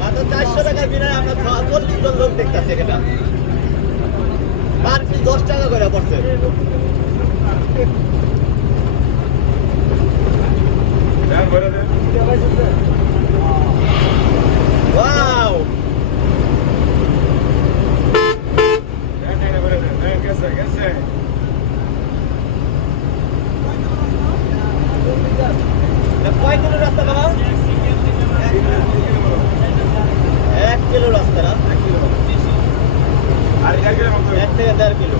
মাত্র 400 টাকার বিনায় আমরা 40 জন লোক দেখতেছি এখানে। পার পিস 10 টাকা করে পড়ছে। ওয়াও কয় কিলো রাস্তা বাবা? 1 কিলো রাস্তা না? 1 থেকে 1.5 কিলো।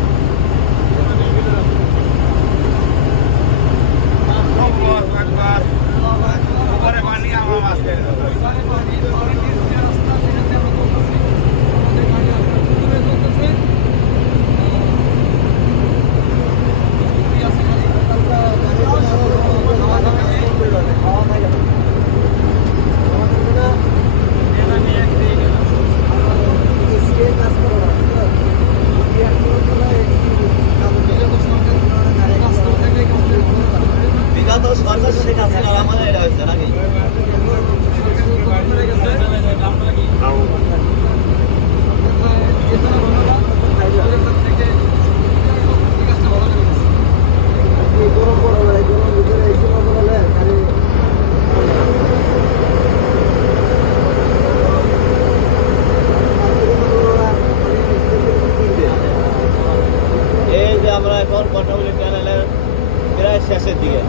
সরকার শেখ হাসিনা আমাদের এটা হয়েছে নাকি? এই যে আমরা এখন কটাবলি চ্যানেলের প্রায় শেষের দিকে।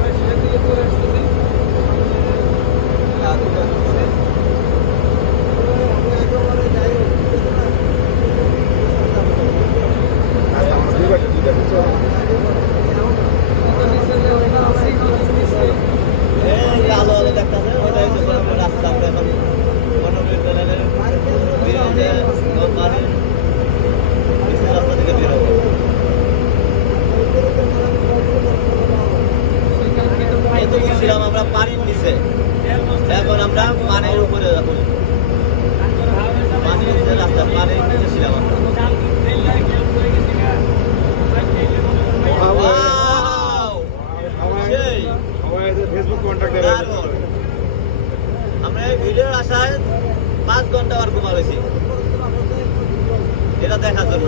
আলো আলো দেখতেছে ওইটা হচ্ছে রাস্তা। আমরা এখন কটাবলি চ্যানেলের রাস্তা থেকে বের হবো। ছিলাম আমরা পানির নিচে, এখন আমরা পানির উপরে যাবো। পানির নিচে রাস্তা, পানির নিচে ছিলাম আমরা। আমরা এই ভিডিওর আশায় 5 ঘন্টা আর ঘুমাইছি এটা দেখার জন্য।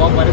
কোম্পানি